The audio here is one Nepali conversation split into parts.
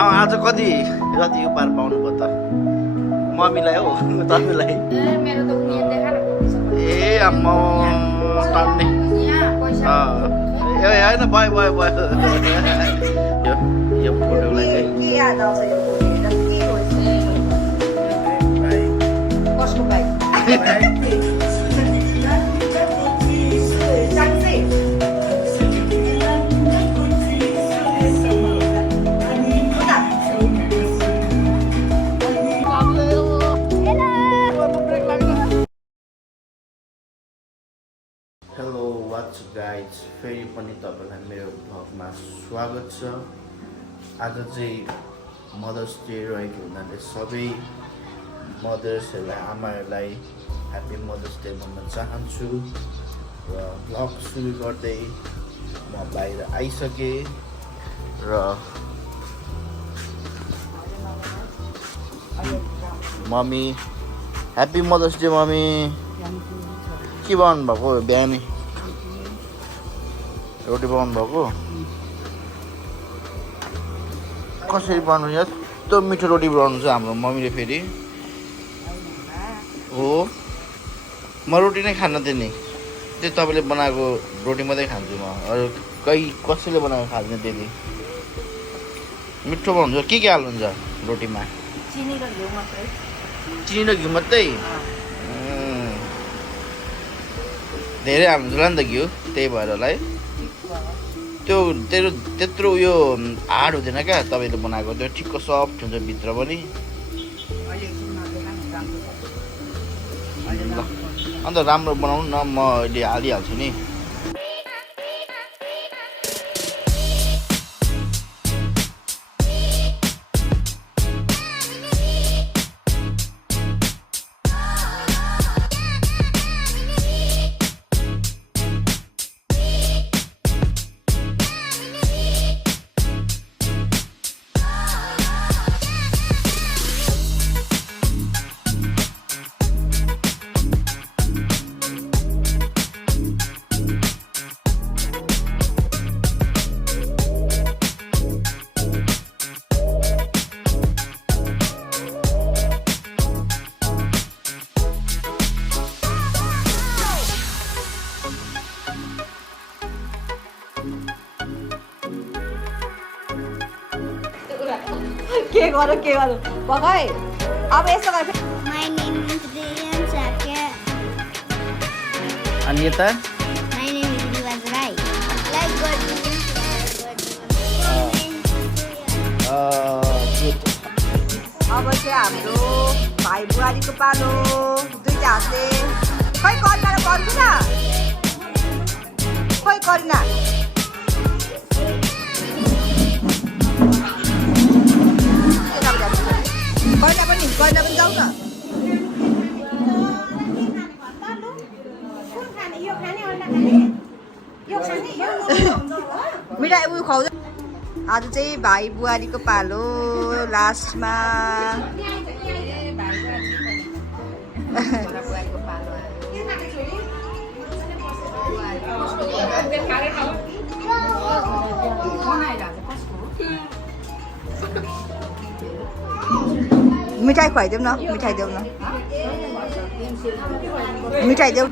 आज कति जति पार पाउनु भयो त मम्मीलाई हो तपाईँलाई ए आम्मा टन्ने ए होइन भयो भयो भयो यो फोटोलाई हेलो वाट्स गाइज फेरि पनि तपाईँलाई मेरो भ्लगमा स्वागत छ। आज चाहिँ मदर्स डे रहेको हुनाले सबै मदर्सहरूलाई आमाहरूलाई ह्याप्पी मदर्स डे भन्न चाहन्छु र भ्लग सुरु गर्दै म बाहिर आइसकेँ र mummy happy mother's day mummy. के बनाउनु भएको बिहानै रोटी बनाउनु भएको कसरी बनाउनु यस्तो मिठो रोटी बनाउनु छ हाम्रो मम्मीले फेरि हो। म रोटी नै खान्न थिएँ नि त्यो तपाईँले बनाएको रोटी मात्रै खान्छु म अरू कसैले बनाएको खाँदैन। त्यति मिठो बनाउँछ के हाल्नुहुन्छ रोटीमा? चिनी र घिउ मात्रै धेरै हाल्नुहुन्छ होला नि त घिउ त्यही भएर होला है। त्यो त्यत्रो उयो हार्ड हुँदैन क्या तपाईँले बनाएको त्यो ठिक्क सफ्ट हुन्छ भित्र पनि। अन्त राम्रो बनाउनु न म अहिले हालिहाल्छु नि। के गर्नु पकाइ अब यस्तो गरे My name is Diyan Sakya. अनि यता My name is Rivaz Rai. Like God. अब चाहिँ हाम्रो भाइ बुहारीको पालो दुईटा हातले खै करिना र गर्छु न खै करिना गर्दा पनि जाऊ न। मिठाई उयो खुवाउँछ। आज चाहिँ भाइ बुहारीको पालो लास्टमा मिठाई खुवाइदेऊ न मिठाई देऊ न मिठाई देऊ।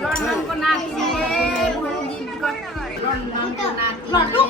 लन्डनको नाति लन्डनको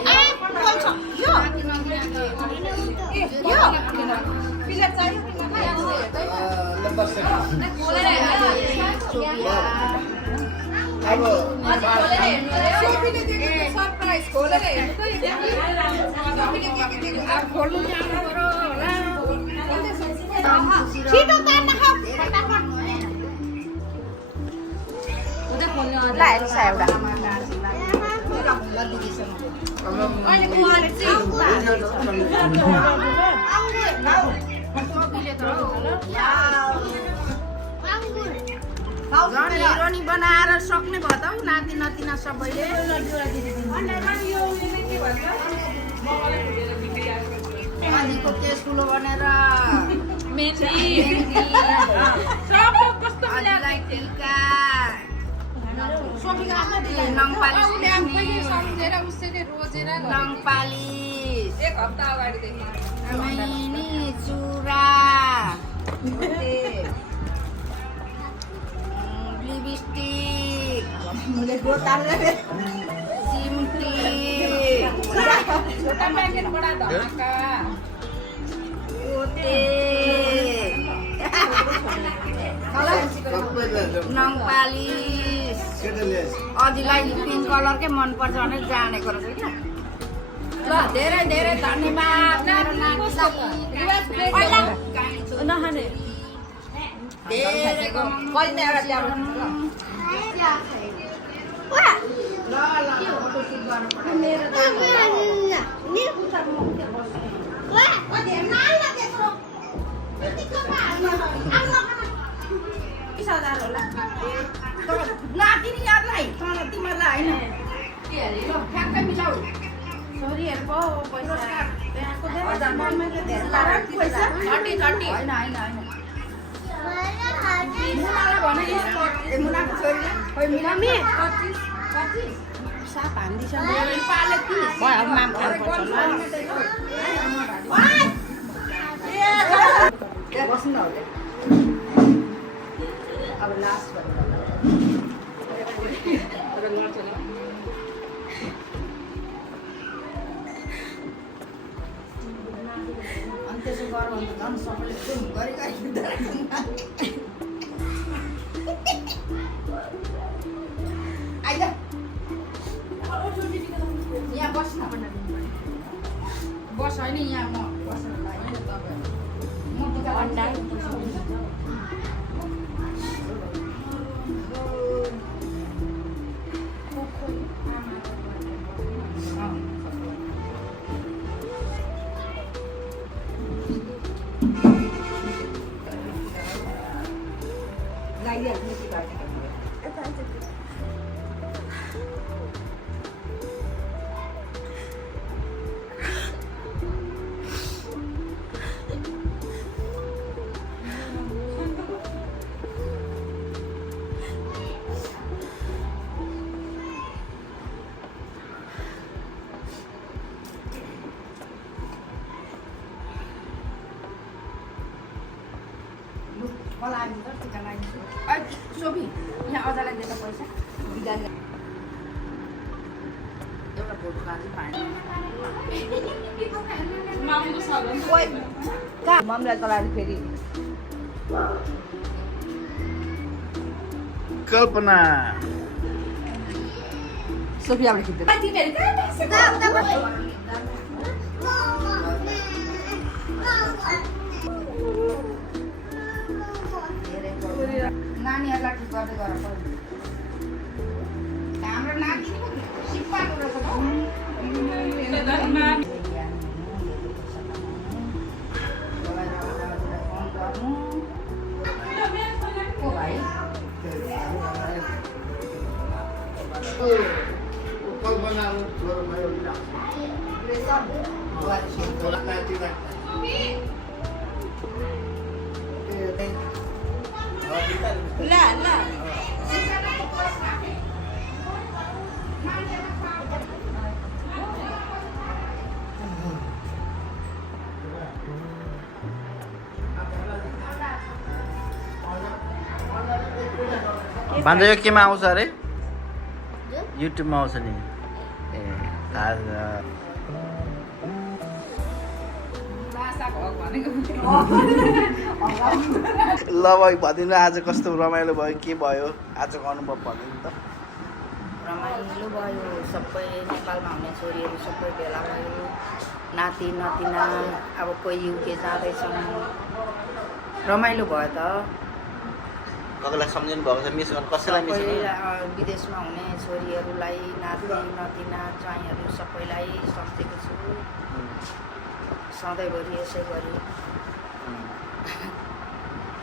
झन् हिरो नि बनाएर सक्ने भयो त हौ नाति नातिना सबैले अलिको केस ठुलो भनेर अलिलाई टिका नङपालिस एक हप्ता अगाडिदेखि मैनी चुरा लिपस्टिक चिम्टी छोटा प्याकेटबाट धमाका पोते नङपालिस अदिलाई पिङ्क कलरकै मनपर्छ भनेर जानेको रहेछ क्या ल धेरै धेरै धन्यवाद मेरो नानी नातिनीहरूलाई तिमीहरूलाई होइन ठ्याक्कै मिलाउ छोरीहरूको पैसा मुनाको छोरीलाई साप हान्दिछ बस्नु अब लास्ट अनि त्यसो गर भने झन् सबैले सुन गरिरहेको आइज यहाँ बस्न बस होइन यहाँ म बस्न लाग्यो तपाईँ सोफी यहाँ अजालाई दिएर पैसा एउटा फोटो खानु पाएन मम्मीलाई तलाएर फेरि कल्पना सोफियाबाट खिच्दै नानीहरूलाई ठिक गर्दै गर हाम्रो नाति सिप्पाको भान्जा यो केमा आउँछ अरे युट्युबमा आउँछ नि ए ल भाइ भनिदिनु आज कस्तो रमाइलो भयो के भयो आजको अनुभव भनिदिनु त रमाइलो भयो सबै नेपालमा हुने छोरीहरू सबै भेला भयो नाति नातिना अब कोही युके जाँदैछन् रमाइलो भयो त कसैलाई सम्झिनु भएको छ मिस गर्नु कसैलाई मिस विदेशमा हुने छोरीहरूलाई नाति नातिना ज्वाइँहरू सबैलाई सम्झेको छु सधैँभरि यसै गरी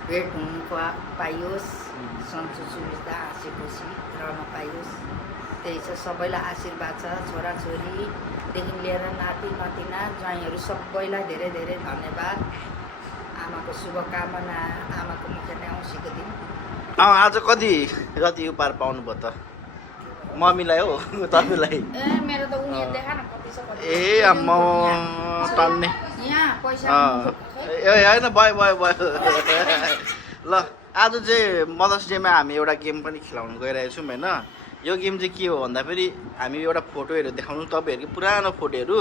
भेट हुनु पाइयोस् सन्चो सुविधा हाँसी खुसी रहन पाइयोस् त्यही छ सबैलाई आशीर्वाद छ छोराछोरीदेखि लिएर नाति नतिना ज्वाइँहरू सबैलाई धेरै धेरै धन्यवाद आमाको शुभकामना आमाको मुखले औँसीको दिन आज कति उपहार पाउनु भयो त मम्मीलाई हो तपाईँलाई ए मेरो त उनीहरू देखा न कति छ कति ए आम्मा टन्ने यहाँ पैसा ए होइन भयो ल आज चाहिँ मदर्स डेमा हामी एउटा गेम पनि खेलाउनु गइरहेको छौँ होइन यो गेम चाहिँ के हो भन्दाखेरि हामी एउटा फोटोहरू देखाउनु तपाईँहरूको पुरानो फोटोहरू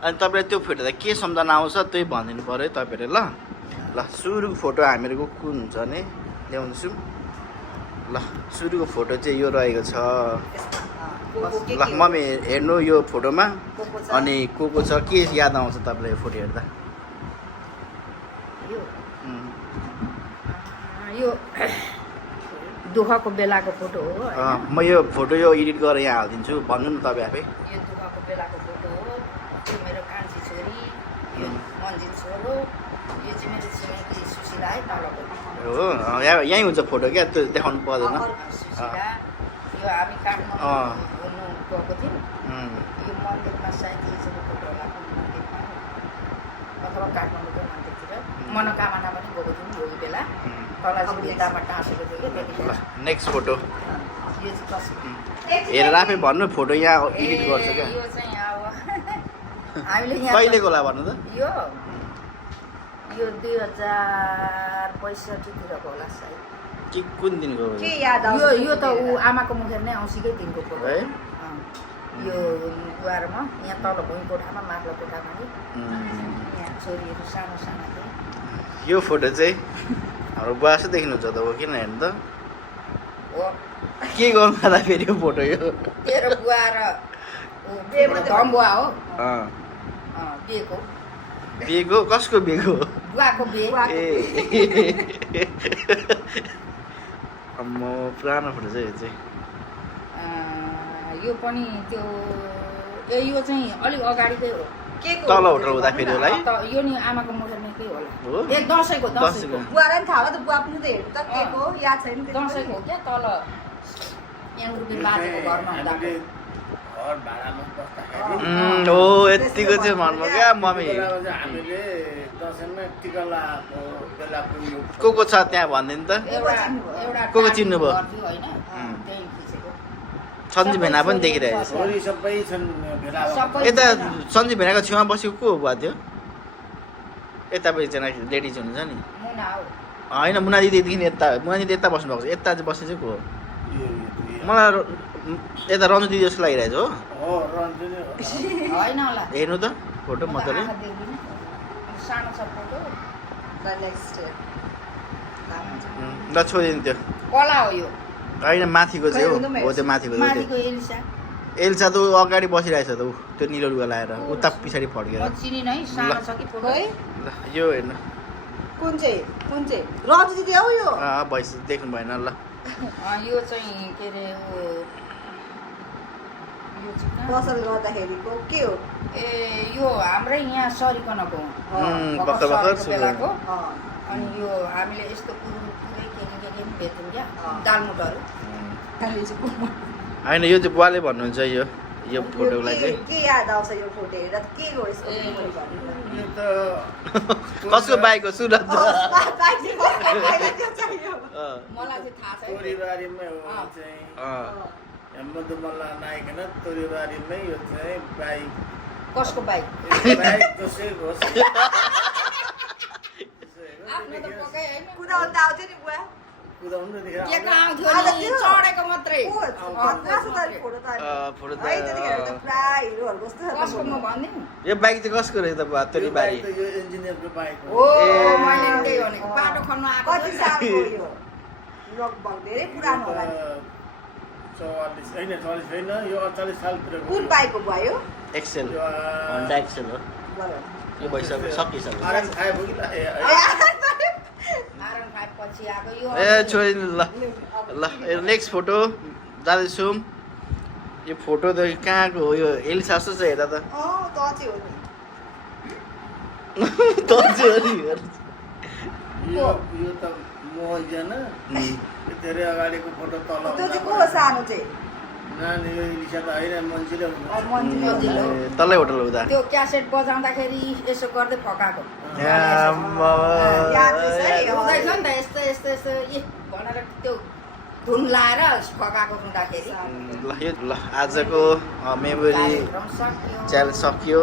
अनि तपाईँलाई त्यो फोटो त के सम्झना आउँछ त्यही भनिदिनु पऱ्यो है तपाईँहरू ल सुरुको फोटो हामीहरूको कुन हुन्छ भने ल्याउँदैछौँ ल सुरुको फोटो चाहिँ यो रहेको छ ल मम्मी हेर्नु यो फोटोमा अनि को छ के याद आउँछ तपाईँलाई यो फोटो हेर्दा यो दुःखको बेलाको फोटो हो म यो फोटो यो एडिट गरेर यहाँ हालिदिन्छु भन्नु न तपाईँ आफै यो दुःखको बेलाको फोटो हो यो मेरो कान्छी छोरी यो मन्जिल छोरो यो चाहिँ मेरो छिमेकी सुशीला है तलको हो यहीँ हुन्छ फोटो क्या त्यो देखाउनु पर्दैन सुशीला यो हामी काठमाडौँ घुम्नु गएको थियौँ यो मन्दिरमा सायद यसरी फोटो होला मन्दिरमा अथवा काठमाडौँको मन्दिरतिर मनोकामना पनि गएको थियौँ यो बेला तल चाहिँ भित्तामा टाँसेको थियो कि त्यतिखेर नेक्स्ट फोटो यो चाहिँ कसरी हेरेर आफै भन्नु फोटो यहाँ एडिट गर्छ क्या यो चाहिँ अब हामीले यहाँ कहिलेको होला भन्नु त यो 2065 होला सायद के कुन दिनको हो के याद आउँछ यो त ऊ आमाको मुखेर नै औँसीकै दिनको फोटो है यो बुवारमा यहाँ तल भुइँ कोठामा माथिल्लो कोठामा नि यहाँ छोरीहरू सानो सानो थियो यो फोटो चाहिँ हाम्रो बुवा जस्तो देख्नुहुन्छ त हो किन हेर्नु त हो के गर्नु होला फेरि यो फोटो यो तेरो बुवा र धम बुवा हो बिहेको बिहेको कसको बिहेको बुवाको बिहे ए म पुरानो फोटो चाहिँ यो चाहिँ यो पनि त्यो यो चाहिँ अलिक अगाडिकै हो के को तल होटल हुँदाखेरि होला है यो नि आमाको मुखेरमै हो होला ए दसैँको बुवालाई पनि थाहा हो त बुवा पनि त हेर्नु त के को याद छैन त्यति पनि। दसैँको क्या तल यहाँ रुपियाँ बाजेको घरमा हुँदा हो यतिको चाहिँ मनमा क्या मम्मी हामीले दसैँमा टिका लगाएको बेलाको यो को छ त्यहाँ भनिदिनु त एउटा को चिन्नुभयो? होइन त्यही खिचेको सन्जी भेना पनि देखिरहेको छ छोरी सबै छन् भेला सबै यता सन्जी भेनाको छेउमा बसेको को हो बुवा थियो यता एकजना लेडिज हुनुहुन्छ नि मुना हो होइन मुना दिदीदेखि यता मुना दिदी यता बस्नु भएको छ यता चाहिँ बस्ने चाहिँ को हो मलाई यता रन्जु दिदी जस्तो लागिरहेको छ हो रन्जु नै हो होइन होला हेर्नु त फोटो मजाले आँखा देख्दिनँ। सानो छ फोटो ल नेक्स्ट ल छोडिदिनु त्यो कला हो यो होइन माथिको चाहिँ हो त्यो माथिको हो त्यो माथिको एलिसा एल्सा त ऊ अगाडि बसिरहेछ त ऊ त्यो निलो लुगा लाएर उता पछाडि फर्केर म चिनिन है सानो छ कि फोटो है ल यो हेर्नु कुन चाहिँ रन्जु दिदी हो यो भइस देख्नु भएन ल यो चाहिँ के अरे यो चाहिँ कहाँ? पसल गर्दाखेरिको के हो ए यो हाम्रै यहाँ सरिकनको भर्खर भर्खर सुरु बेलाको अँ, अनि यो हामीले यस्तो पुरै के पनि बेच्थ्यौँ क्या अँ। दालमुटहरू खाली चाहिँ को- होइन यो चाहिँ बुवाले भन्नुहुन्छ यो फोटोलाई के चाहिँ के याद आउँछ यो फोटो हेरेर के हो यसको ए, memory भन्नु न। यो त कसको बाइक हो सुरत बाइक चाहिँ कसको पहिला त्यो चाहियो। मलाई चाहिँ थाहा छैन तोरीबारीमै हो अँ। चाहिँ अँ, मधुमल्ला नाइकन तोरीबारीमै यो चाहिँ बाइक कसको बाइक बाइक जसै होस् आफ्नो त पक्कै होइन कुदाउनु त आउँथ्यो नि बुवा कुदाउनु देखेर के को आउँथ्यो आज नि त्यो? चढेको मात्रै को भन्नुहोस् न त फोटो त फोटो त है त्यतिखेर त पुरा हिरोहरू जस्तो छ त कसको म फोटो। भनिदिउँ यो बाइक चाहिँ कसको रहेछ त बुवा यो तोरी बाइक बारी त यो इन्जिनियरको बाइक हो हो मैले नि त्यही भनेको बाटो खन्नु आएको कति थियो। सालको यो लगभग धेरै पुरानो होला नि। 44 होइन 44 होइन यो 48 सालतिरको कुन बाइकको बुवा यो एक्सेल यो, होन्डा एक्सेल हो ल। यो भइसक्यो सकिसक्यो आरएन 5 हो कि ला- ए, आरएन 5 पछि आएको यो ए छोडिदिनु ल ल नेक्स्ट फोटो जाँदैछौँ यो फोटो त कहाँको हो यो एलिसा जस्तो छ हेर्दा त अँ त चाहिँ हो नि त चाहिँ हो नि यो त मोहजना धेरै अगाडिको फोटो तल त्यो चाहिँ को हो सानो चाहिँ नानी यो इलिसा त होइन मान्छेले मन्दिर तल्लै होटल हुँदा त्यो क्यासेट बजाउँदाखेरि यसो गर्दै फकाएको याद रहेछ है हुँदैछ नि त यस्तो यस्तो यस्तो ए भनेर त्यो धुन लाएर फकाएको हुँदाखेरि ल आजको मेमोरी कार्यक्रम सक्यो। च्यालेन्ज सकियो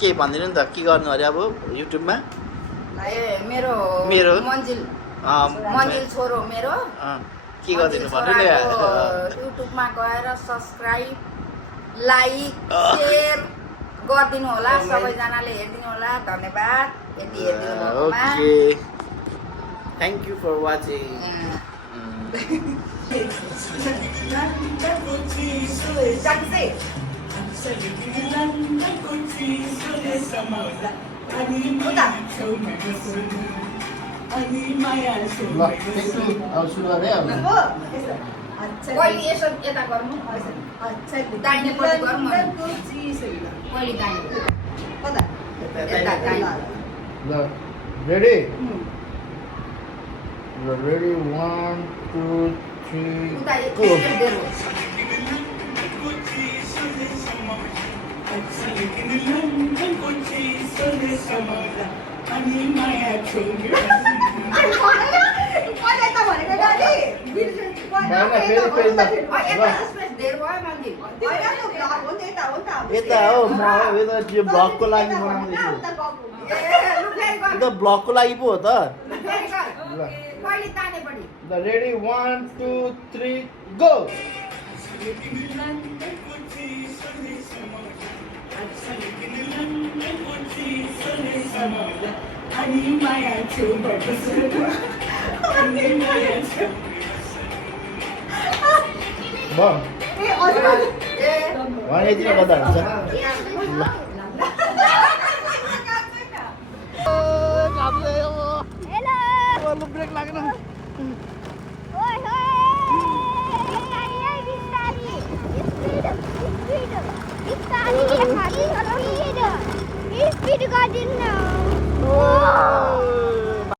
के भनिदिनु नि त के गर्नु अरे अब युट्युबमा ए मेरो मेरो? मन्जिल अँ, मन्जिल छोरो मेरो के गरिदिनु भन्नु नि युट्युबमा गएर सब्सक्राइब लाइक सेयर गरिदिनु होला सबैजनाले हेरिदिनु होला धन्यवाद यति हेरिदिनु भएकोमा okay thank you for watching पहिले यसो यता गर्नु दाहिनेपट्टि गरौँ न। पहिले दाहिने यता दाहिने रेडी रेडी 1 2 3 उता गो बेर हो। यता स्पेस धेर भयो मन्दिर यता हो म यता यो ब्लगको लागि बनाउँदैछु ए लु फेरि गर यो त ब्लगको लागि पो हो त फेरि गर पहिले दाहिनेपट्टि ल रेडी 1 2 3 गो बम ए भने यति गर्दा हुन्छ हेलो ब्रेक लागेन